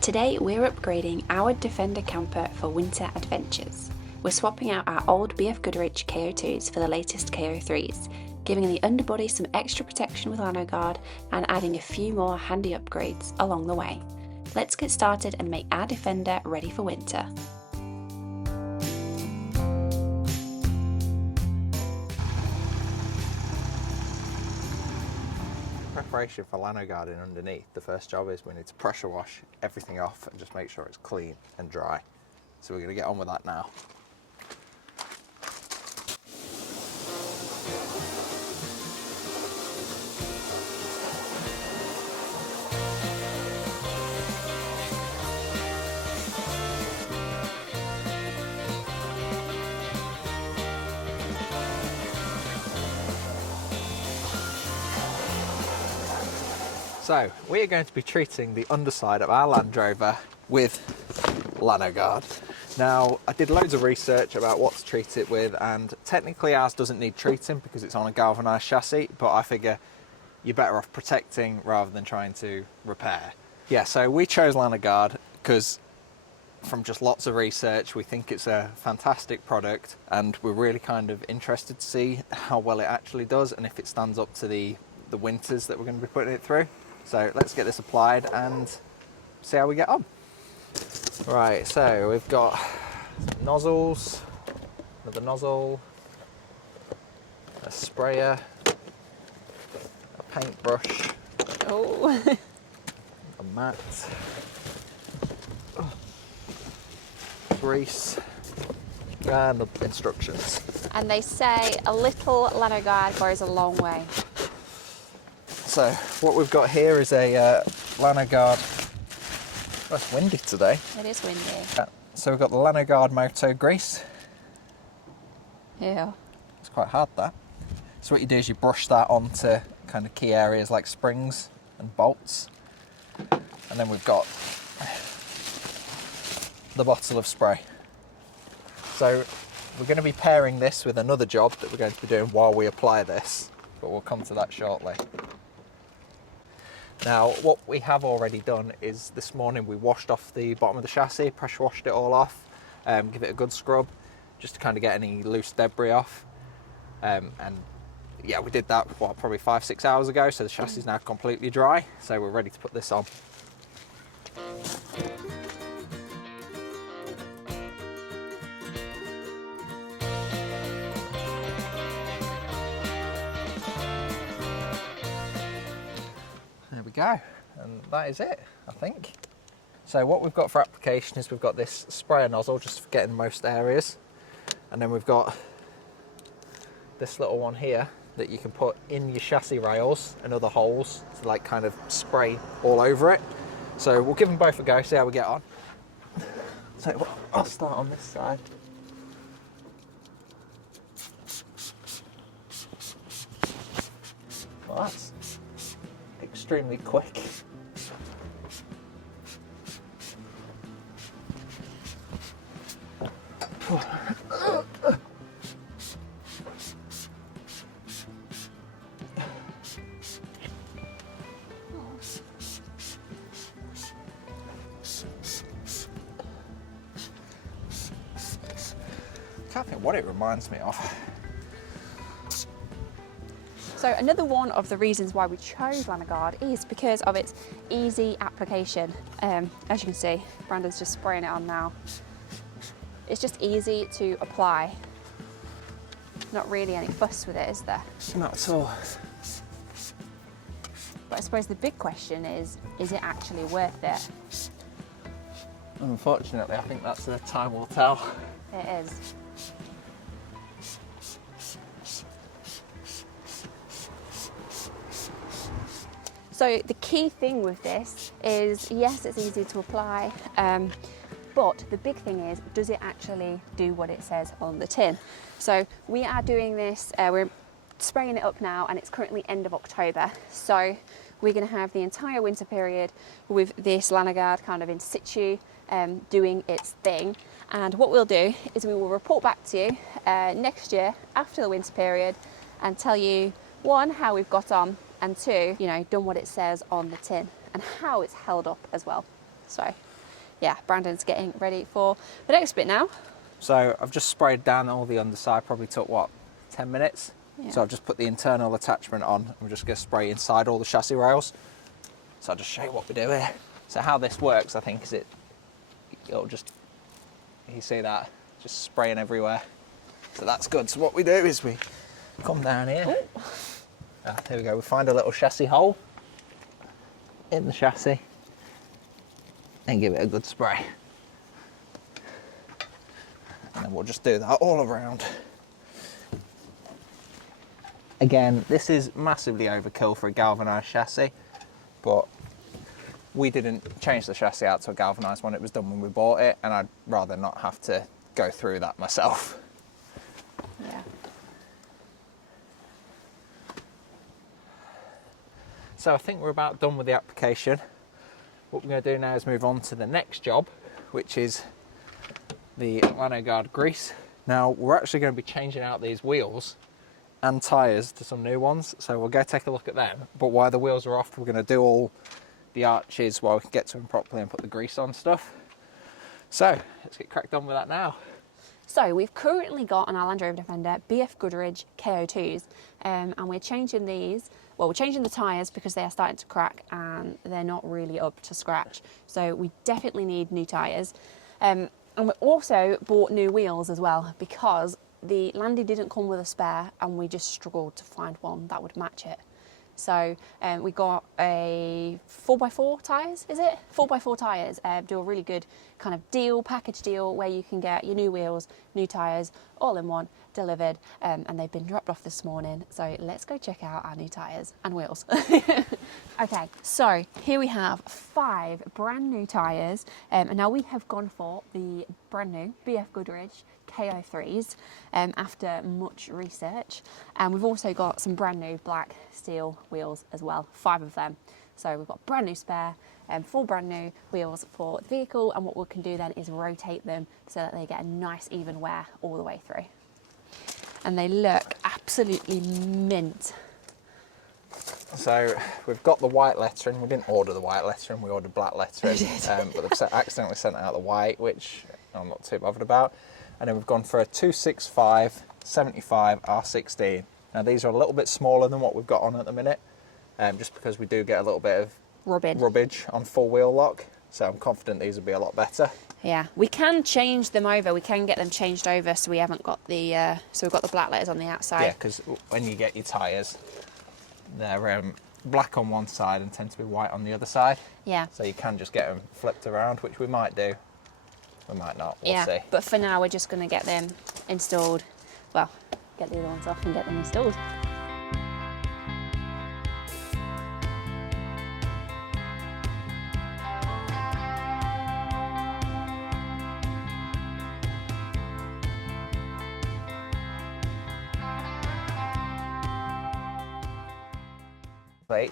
Today we're upgrading our Defender camper for winter adventures. We're swapping out our old BF Goodrich KO2s for the latest KO3s, giving the underbody some extra protection with Lanoguard and adding a few more handy upgrades along the way. Let's get started and make our Defender ready for winter. Preparation for Lanoguarding underneath, the first job is we need to pressure wash everything off and just make sure it's clean and dry. So we're going to get on with that now. So we are going to be treating the underside of our Land Rover with Lanoguard. Now, I did loads of research about what to treat it with, and technically ours doesn't need treating because it's on a galvanised chassis, but I figure you're better off protecting rather than trying to repair. Yeah, so we chose Lanoguard because from just lots of research, we think it's a fantastic product, and we're really kind of interested to see how well it actually does and if it stands up to the winters that we're going to be putting it through. So let's get this applied and see how we get on. Right, so we've got nozzles, another nozzle, a sprayer, a paintbrush, a mat, grease, and the instructions. And they say a little Lanoguard goes a long way. So what we've got here is a Lanoguard. Oh, it's windy today. It is windy. So we've got the Lanoguard Moto grease. Yeah. It's quite hard, that. So what you do is you brush that onto kind of key areas like springs and bolts. And then we've got the bottle of spray. So we're going to be pairing this with another job that we're going to be doing while we apply this, but we'll come to that shortly. Now, what we have already done is this morning we washed off the bottom of the chassis, pressure washed it all off, give it a good scrub, just to kind of get any loose debris off. And yeah, we did that, what, probably 5-6 hours ago, so the chassis is now completely dry, so we're ready to put this on. There we go, and that is it, I think. So what we've got for application is we've got this sprayer nozzle just for getting most areas, and then we've got this little one here that you can put in your chassis rails and other holes to like kind of spray all over it. So we'll give them both a go, see how we get on. So I'll start on this side. Well, that's extremely quick. I can't think what it reminds me of. So another one of the reasons why we chose Lanoguard is because of its easy application. As you can see, Brandon's just spraying it on now. It's just easy to apply. Not really any fuss with it, is there? Not at all. But I suppose the big question is it actually worth it? Unfortunately, I think that's the time will tell. It is. So the key thing with this is, yes, it's easy to apply, but the big thing is, does it actually do what it says on the tin? So we are doing this, we're spraying it up now, and it's currently end of October. So we're going to have the entire winter period with this Lanoguard kind of in situ, doing its thing. And what we'll do is we will report back to you next year after the winter period and tell you, one, how we've got on, and two, you know, done what it says on the tin and how it's held up as well. So yeah, Brandon's getting ready for the next bit now. So I've just sprayed down all the underside, probably took what, 10 minutes? Yeah. So I've just put the internal attachment on. I'm just going to spray inside all the chassis rails. So I'll just show you what we do here. So how this works, I think, is it'll just, you see that, just spraying everywhere. So that's good. So what we do is we come down here. There we go. We find a little chassis hole in the chassis and give it a good spray. And then we'll just do that all around. Again, this is massively overkill for a galvanised chassis, but we didn't change the chassis out to a galvanised one. It was done when we bought it, and I'd rather not have to go through that myself. Yeah. So I think we're about done with the application. What we're going to do now is move on to the next job, which is the Lanoguard grease. Now we're actually going to be changing out these wheels and tyres to some new ones, so we'll go take a look at them. But while the wheels are off, we're going to do all the arches while we can get to them properly and put the grease on stuff. So let's get cracked on with that now. So we've currently got on our Land Rover Defender BF Goodrich KO2s, and we're changing these. Well, we're changing the tyres because they are starting to crack and they're not really up to scratch. So we definitely need new tyres. And we also bought new wheels as well, because the Landy didn't come with a spare and we just struggled to find one that would match it. So we got a 4x4 tyres, is it? 4x4 tyres do a really good kind of deal, package deal, where you can get your new wheels, new tyres, all in one, delivered, and they've been dropped off this morning. So let's go check out our new tyres and wheels. Okay, so here we have 5 brand new tyres, and now we have gone for the brand new BF Goodrich KO3s after much research, and we've also got some brand new black steel wheels as well, 5 of them. So we've got brand new spare and 4 brand new wheels for the vehicle, and what we can do then is rotate them so that they get a nice even wear all the way through. And they look absolutely mint. So we've got the white lettering. We didn't order the white lettering, we ordered black lettering, but they've accidentally sent out the white, which I'm not too bothered about. And then we've gone for a 265 75 R16. Now these are a little bit smaller than what we've got on at the minute, just because we do get a little bit of rubbage on full wheel lock. So I'm confident these will be a lot better. Yeah, we can change them over. We can get them changed over, so we haven't got the so we've got the black letters on the outside. Yeah, because when you get your tyres, they're black on one side and tend to be white on the other side. Yeah. So you can just get them flipped around, which we might do. We might not. We'll see. But for now, we're just going to get them installed. Well, get the other ones off and get them installed.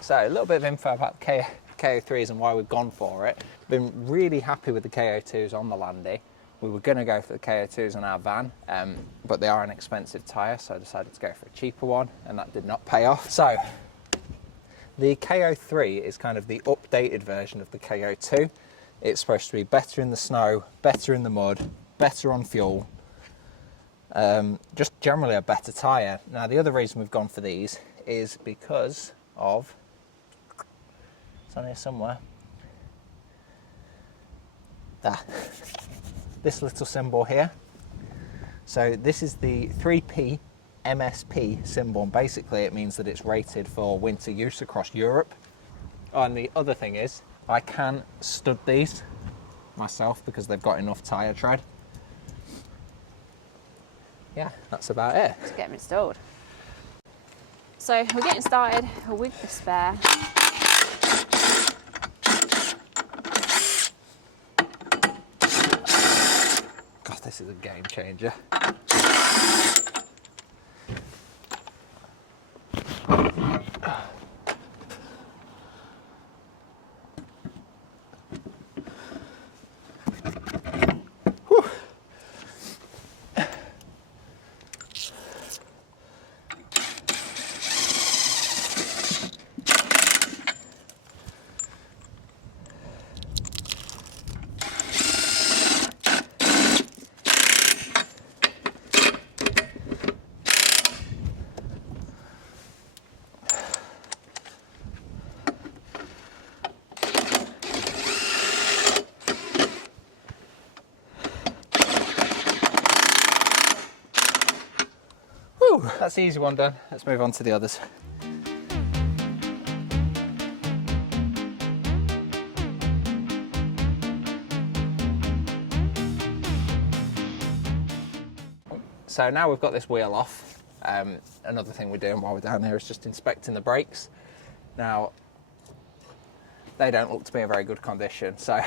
So a little bit of info about the KO3s and why we've gone for it. Been really happy with the KO2s on the Landy. We were going to go for the KO2s on our van, but they are an expensive tyre, so I decided to go for a cheaper one, and that did not pay off. So the KO3 is kind of the updated version of the KO2. It's supposed to be better in the snow, better in the mud, better on fuel, just generally a better tyre. Now the other reason we've gone for these is because of, it's on here somewhere, this little symbol here. So this is the 3P MSP symbol, and basically it means that it's rated for winter use across Europe. And the other thing is, I can stud these myself because they've got enough tyre tread. Yeah, that's about it. Let's get them installed. So we're getting started with the spare. God, this is a game changer. that's the easy one done. Let's move on to the others. So now we've got this wheel off, another thing we're doing while we're down here is just inspecting the brakes. Now, they don't look to be in very good condition, so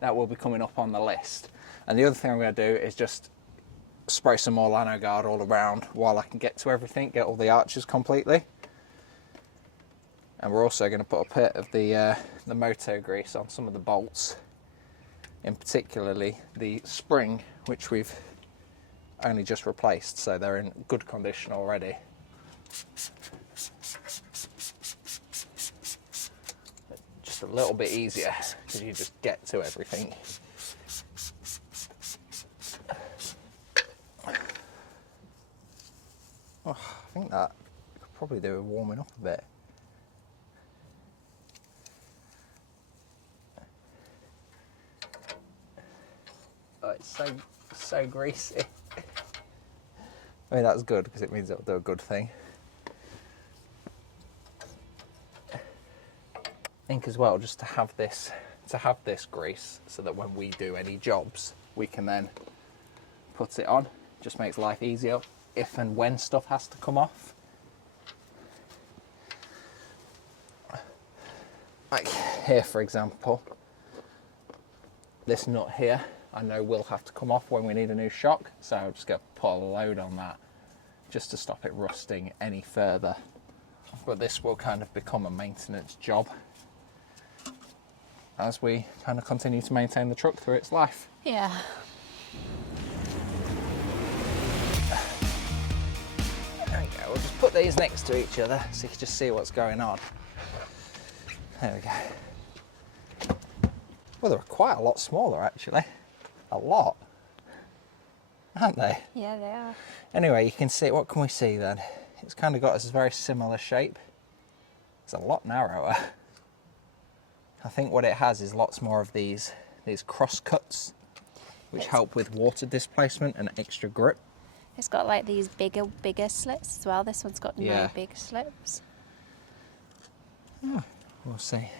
that will be coming up on the list. And the other thing I'm going to do is just spray some more Lanoguard all around while I can get to everything, get all the arches completely. And we're also going to put a bit of the moto grease on some of the bolts, in particularly the spring, which we've only just replaced, so they're in good condition already. Just a little bit easier because you just get to everything. Oh, I think that could probably do with warming up a bit. Oh, it's so greasy. I mean, that's good because it means it'll do a good thing. I think as well, just to have this grease so that when we do any jobs, we can then put it on. Just makes life easier if and when stuff has to come off. Like here, for example, this nut here, I know will have to come off when we need a new shock, so I'm just going to put a load on that just to stop it rusting any further. But this will kind of become a maintenance job as we kind of continue to maintain the truck through its life. Yeah. There we go, we'll just put these next to each other so you can just see what's going on. There we go. Well, they're quite a lot smaller actually. A lot, aren't they? Yeah, they are. Anyway, you can see, what can we see then? It's kind of got a very similar shape. It's a lot narrower. I think what it has is lots more of these cross cuts, which help with water displacement and extra grip. It's got like these bigger slits as well. This one's got no big slips. Oh, we'll see.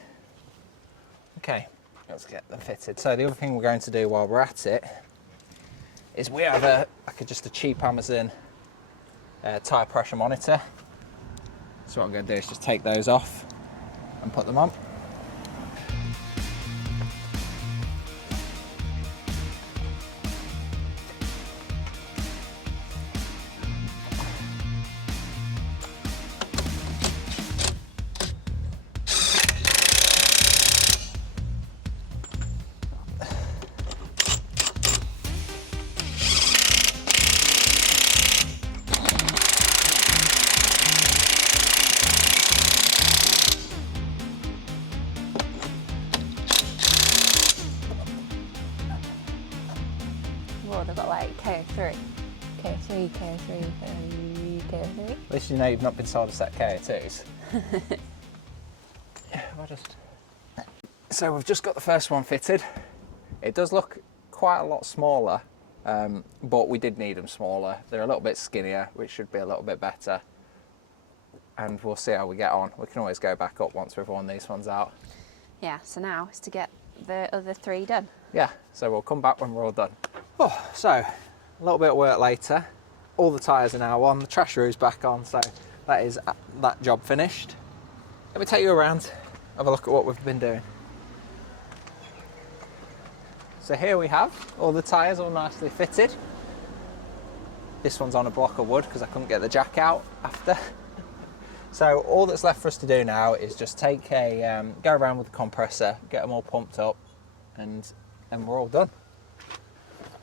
Okay. Let's get them fitted. So the other thing we're going to do while we're at it is we have just a cheap Amazon tyre pressure monitor. So what I'm going to do is just take those off and put them on. Well, they've got like KO3. KO3, KO3, KO3. At least you know you've not been sold a set KO2s. So we've just got the first one fitted. It does look quite a lot smaller, but we did need them smaller. They're a little bit skinnier, which should be a little bit better. And we'll see how we get on. We can always go back up once we've worn these ones out. Yeah, so now is to get the other three done. Yeah, so we'll come back when we're all done. Oh, so a little bit of work later. All the tyres are now on, the trash roo's back on, so that is that job finished. Let me take you around, have a look at what we've been doing. So here we have all the tyres all nicely fitted. This one's on a block of wood because I couldn't get the jack out after. So all that's left for us to do now is just take go around with the compressor, get them all pumped up, and then we're all done.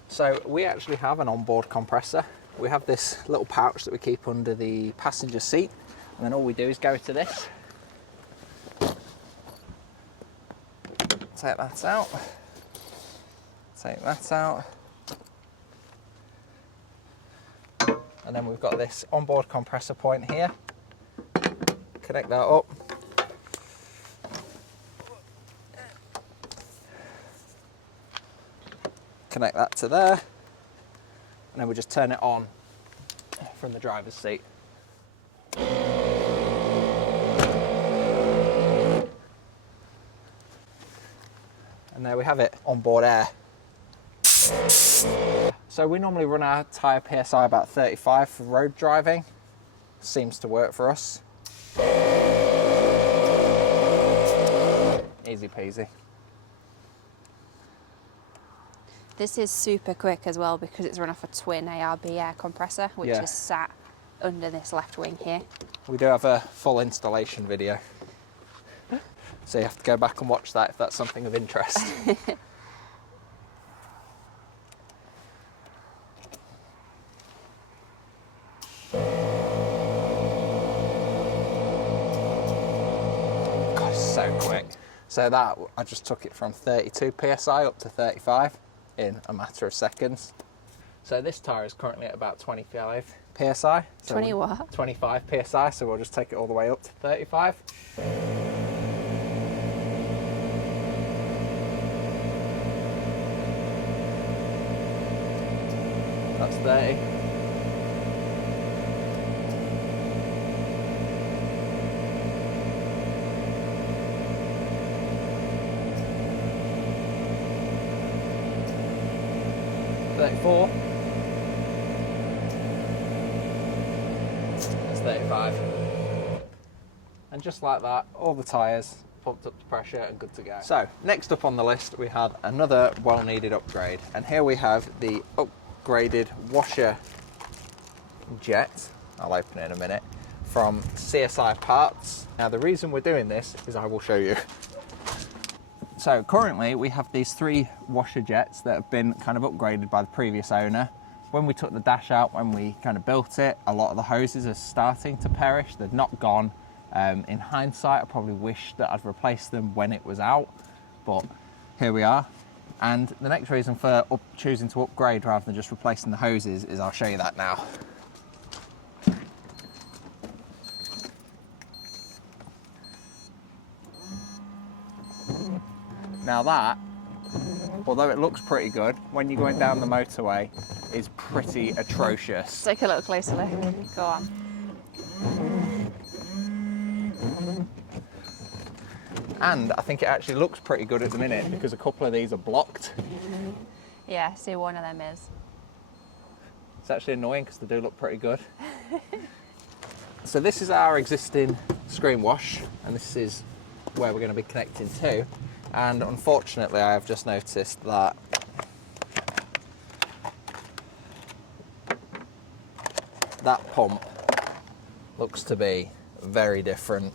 So we actually have an onboard compressor. We have this little pouch that we keep under the passenger seat, and then all we do is go to this. Take that out. Take that out. And then we've got this onboard compressor point here. Connect that up. Connect that to there. And then we just turn it on from the driver's seat. And there we have it, onboard air. So we normally run our tyre PSI about 35 for road driving. Seems to work for us. Easy peasy. This is super quick as well because it's run off a twin ARB air compressor, which is sat under this left wing here. We do have a full installation video, so you have to go back and watch that if that's something of interest. God, it's so quick. So that, I just took it from 32 PSI up to 35 in a matter of seconds. So this tyre is currently at about 25 PSI. So 20 what? 25 PSI, so we'll just take it all the way up to 35. That's 30. $34. That's 35. And just like that, all the tyres pumped up to pressure and good to go. So, next up on the list, we have another well-needed upgrade. And here we have the upgraded washer jet, I'll open it in a minute, from CSI Parts. Now, the reason we're doing this is I will show you. So currently we have these 3 washer jets that have been kind of upgraded by the previous owner. When we took the dash out, when we kind of built it, a lot of the hoses are starting to perish. They've not gone. In hindsight, I probably wish that I'd replaced them when it was out, but here we are. And the next reason for choosing to upgrade rather than just replacing the hoses is I'll show you that now. Now that, although it looks pretty good, when you're going down the motorway, is pretty atrocious. Take a little closer look. Go on. And I think it actually looks pretty good at the minute because a couple of these are blocked. Yeah, see, one of them is. It's actually annoying because they do look pretty good. So this is our existing screen wash, and this is where we're going to be connecting to. And unfortunately, I have just noticed that that pump looks to be very different.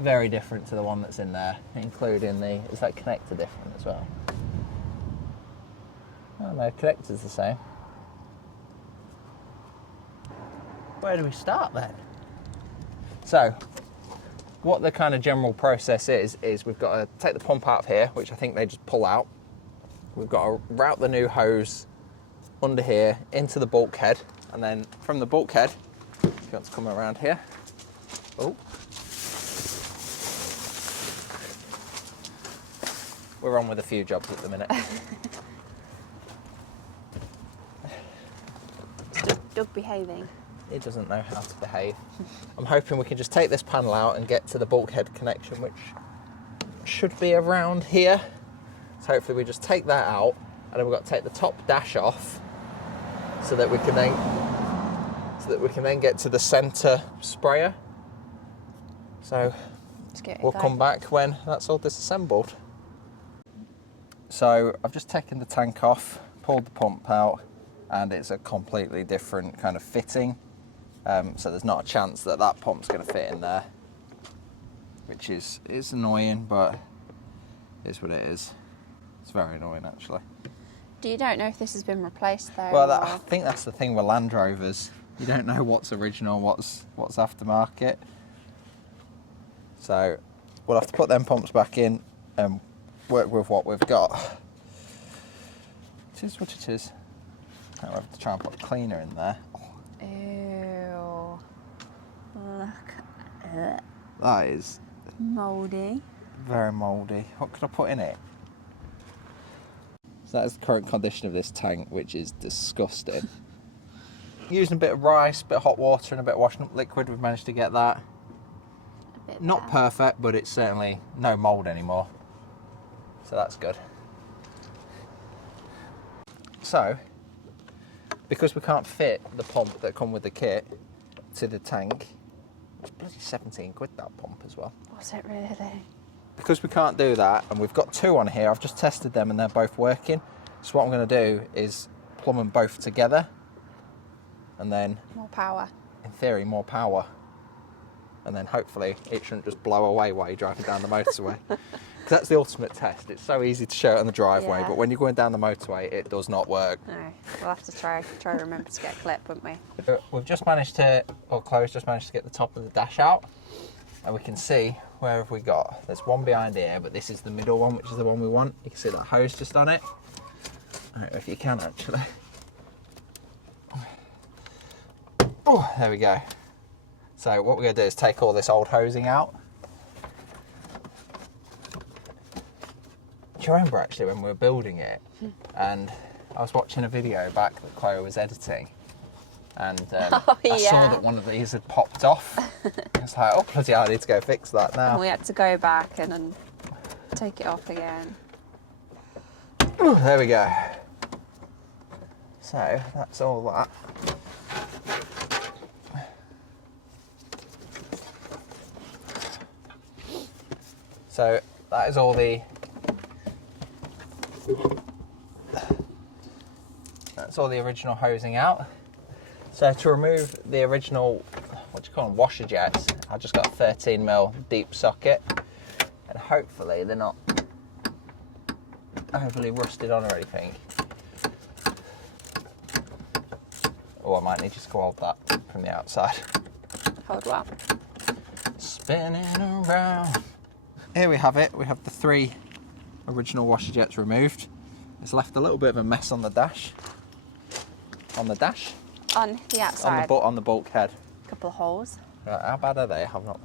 Very different to the one that's in there, including the, is that connector different as well? Oh no, connector's the same. Where do we start then? So, what the kind of general process is we've got to take the pump out of here, which I think they just pull out. We've got to route the new hose under here into the bulkhead, and then from the bulkhead, if you want to come around here, oh, we're on with a few jobs at the minute. Doug behaving. It doesn't know how to behave. I'm hoping we can just take this panel out and get to the bulkhead connection, which should be around here. So hopefully we just take that out, and then we've got to take the top dash off so that we can then get to the center sprayer. So we'll come back when that's all disassembled. So I've just taken the tank off, pulled the pump out, and it's a completely different kind of fitting. So there's not a chance that that pump's going to fit in there, which is annoying, but it is what it is. It's very annoying, actually. You don't know if this has been replaced though? Well, I think that's the thing with Land Rovers. You don't know what's original, what's aftermarket. So we'll have to put them pumps back in and work with what we've got. It is what it is. I'll have to try and put a cleaner in there. Ew. Look at it. That is Mouldy. very mouldy. What could I put in it? So that is the current condition of this tank, which is disgusting. Using a bit of rice, a bit of hot water and a bit of washing up liquid, we've managed to get that. Not perfect, but it's certainly no mould anymore. So that's good. So, because we can't fit the pump that come with the kit to the tank, it's bloody 17 quid that pump as well. Was it really? Because we can't do that, and we've got two on here, I've just tested them and they're both working. So what I'm going to do is plumb them both together, and then More power. in theory more power, and then hopefully it shouldn't just blow away while you're driving down the motorway. Because that's the ultimate test. It's so easy to show it on the driveway, Yeah. but when you're going down the motorway it does not work. No, we'll have to try remember to get a clip, won't we? We've just managed to, or Chloe's just managed to get the top of the dash out, and we can see where have we got. There's one behind here, but this is the middle one, which is the one we want. You can see that hose just on it. I don't know if you can actually. Oh, there we go. So what we're going to do is take all this old hosing out. Do you remember actually when we were building it, and I was watching a video back that Chloe was editing, and I saw that one of these had popped off. I was like, oh bloody hell, I need to go fix that now. And we had to go back and then take it off again. Ooh, there we go. So that's all that. So that is all the original hosing out. So to remove the original, what do you call them, washer jets, I just got a 13mm deep socket, and hopefully they're not overly rusted on or anything. Oh, I might need you to go hold that from the outside. Hold well. Spinning around. Here we have it. We have the 3 original washer jets removed. It's left a little bit of a mess on the dash. On the dash? On the outside. On the bulkhead. A couple of holes. Right, how bad are they? I've not.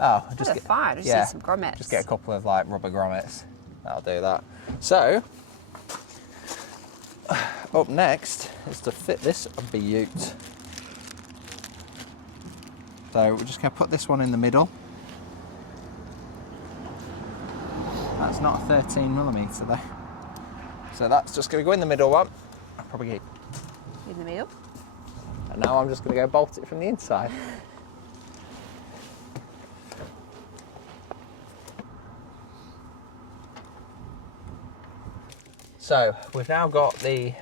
Oh, Just get fine. Just need some grommets. Just get a couple of like rubber grommets. That'll do that. So, up next is to fit this beaut. So we're just going to put this one in the middle. That's not a 13mm though. So that's just going to go in the middle one. I'll probably get In the middle. And now I'm just going to go bolt it from the inside. So we've now got the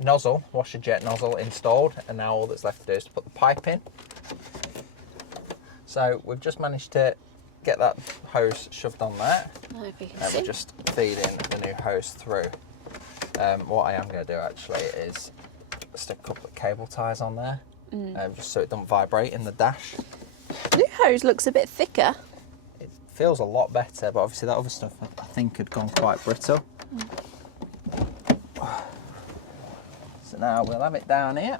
nozzle, washer jet nozzle installed, and now all that's left to do is to put the pipe in. So we've just managed to get that hose shoved on there, and we're just feeding the new hose through. What I am going to do actually is stick a couple of cable ties on there, just so it doesn't vibrate in the dash. New hose looks a bit thicker. It feels a lot better, but obviously that other stuff I think had gone quite brittle. So now we'll have it down here.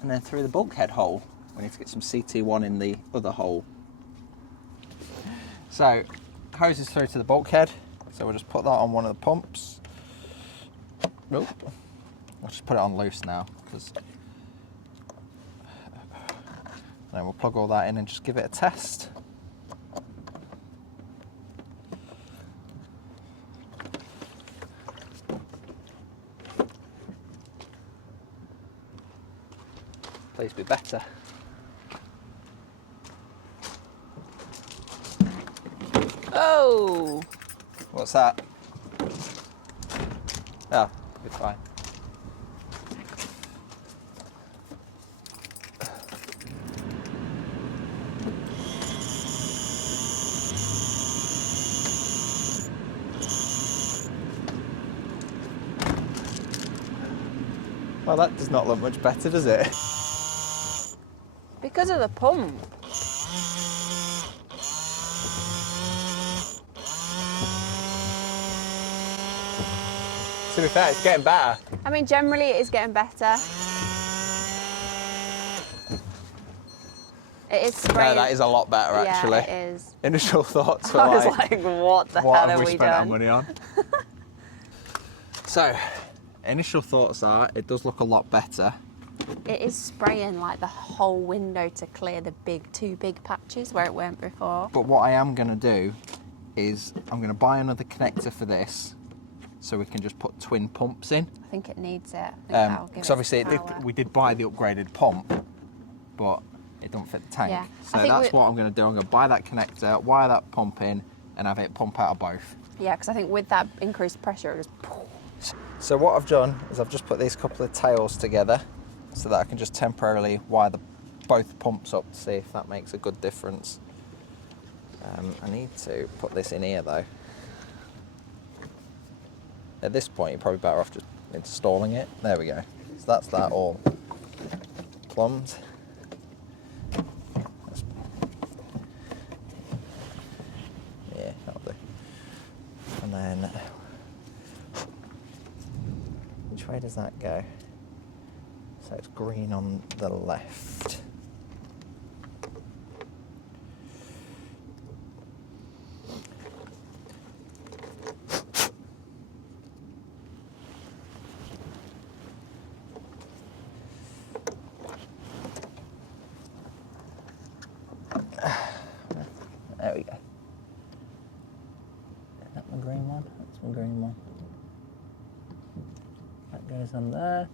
And then through the bulkhead hole, we need to get some CT1 in the other hole. So, hose is through to the bulkhead, so we'll just put that on one of the pumps. Nope. I'll just put it on loose now, because then we'll plug all that in and just give it a test. Please be better. Oh! What's that? Oh, it's fine. Well, that does not look much better, does it? Because of the pump. To be fair, it's getting better. I mean, generally it is getting better. It is spraying. No, that is a lot better actually. Yeah, it is. Initial thoughts were I was like, what the hell have we spent our done? money on? So, initial thoughts are, it does look a lot better. It is spraying like the whole window to clear the two big patches where it weren't before. But what I am going to do is I'm going to buy another connector for this so we can just put twin pumps in. I think it needs it. Because obviously we did buy the upgraded pump, but it don't fit the tank. Yeah. So that's what I'm going to do. I'm going to buy that connector, wire that pump in, and have it pump out of both. Yeah, because I think with that increased pressure, it just... So what I've done is I've just put these couple of tails together so that I can just temporarily wire both pumps up to see if that makes a good difference. I need to put this in here though. At this point, you're probably better off just installing it. There we go. So that's that all plumbed. Yeah, that'll do. And then, which way does that go? So it's green on the left. There we go. Is that my green one? That's my green one. That goes on there.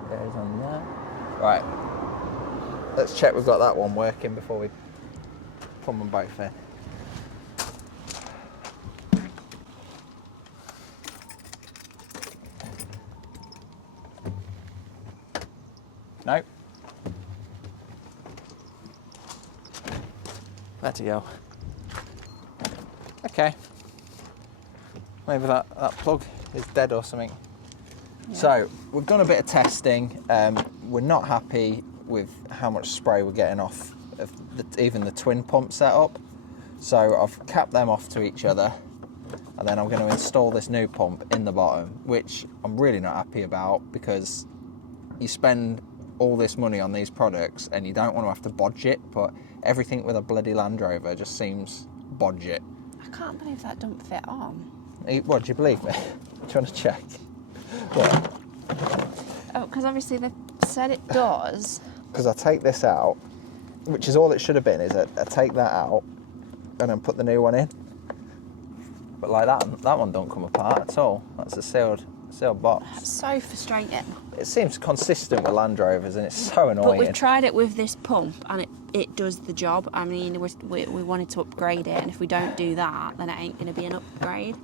That goes on there. Right. Let's check we've got that one working before we put them both in. Nope. There to go. Okay. Maybe that plug is dead or something. Yeah. So we've done a bit of testing. We're not happy with how much spray we're getting off of even the twin pump setup. So I've capped them off to each other, and then I'm going to install this new pump in the bottom, which I'm really not happy about because you spend all this money on these products and you don't want to have to bodge it, but everything with a bloody Land Rover just seems bodge it. I can't believe that don't fit on. What, do you believe me? Do you want to check? What? Oh, because obviously they said it does. Because I take this out, which is all it should have been, is I take that out and then put the new one in. But like that one don't come apart at all. That's a sealed box. That's so frustrating. It seems consistent with Land Rovers and it's so annoying. But we've tried it with this pump and it does the job. I mean, we wanted to upgrade it, and if we don't do that, then it ain't going to be an upgrade.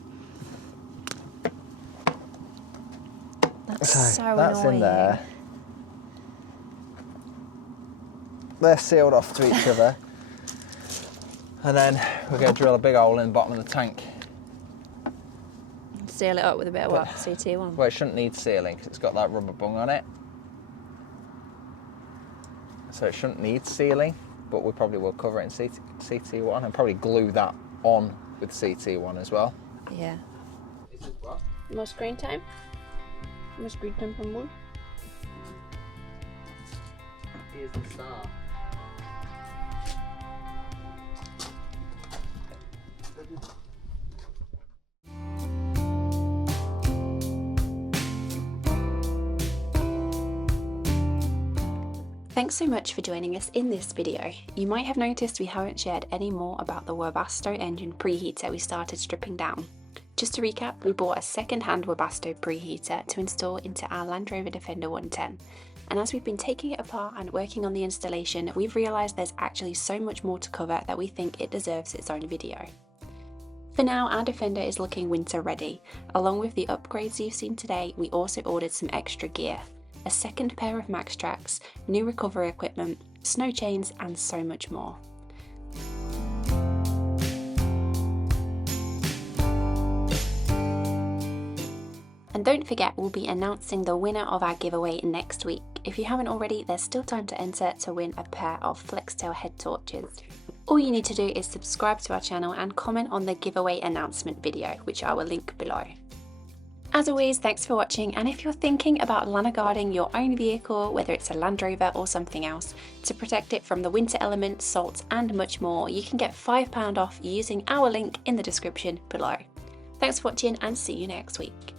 That's so that's annoying. In there. They're sealed off to each other. And then we're going to drill a big hole in the bottom of the tank. Seal it up with a bit of what? CT1? Well, it shouldn't need sealing because it's got that rubber bung on it. So it shouldn't need sealing, but we probably will cover it in CT1 and probably glue that on with CT1 as well. Yeah. Is it what? More screen time? More screen time from one? Here's the star. Thanks so much for joining us in this video. You might have noticed we haven't shared any more about the Webasto engine preheater we started stripping down. Just to recap, we bought a second-hand Webasto preheater to install into our Land Rover Defender 110. And as we've been taking it apart and working on the installation, we've realised there's actually so much more to cover that we think it deserves its own video. For now, our Defender is looking winter ready. Along with the upgrades you've seen today, we also ordered some extra gear. A second pair of max tracks, new recovery equipment, snow chains, and so much more. And don't forget, we'll be announcing the winner of our giveaway next week. If you haven't already, there's still time to enter to win a pair of Flextail head torches. All you need to do is subscribe to our channel and comment on the giveaway announcement video, which I will link below. As always, thanks for watching, and if you're thinking about Lanoguarding your own vehicle, whether it's a Land Rover or something else, to protect it from the winter elements, salts and much more, you can get £5 off using our link in the description below. Thanks for watching and see you next week.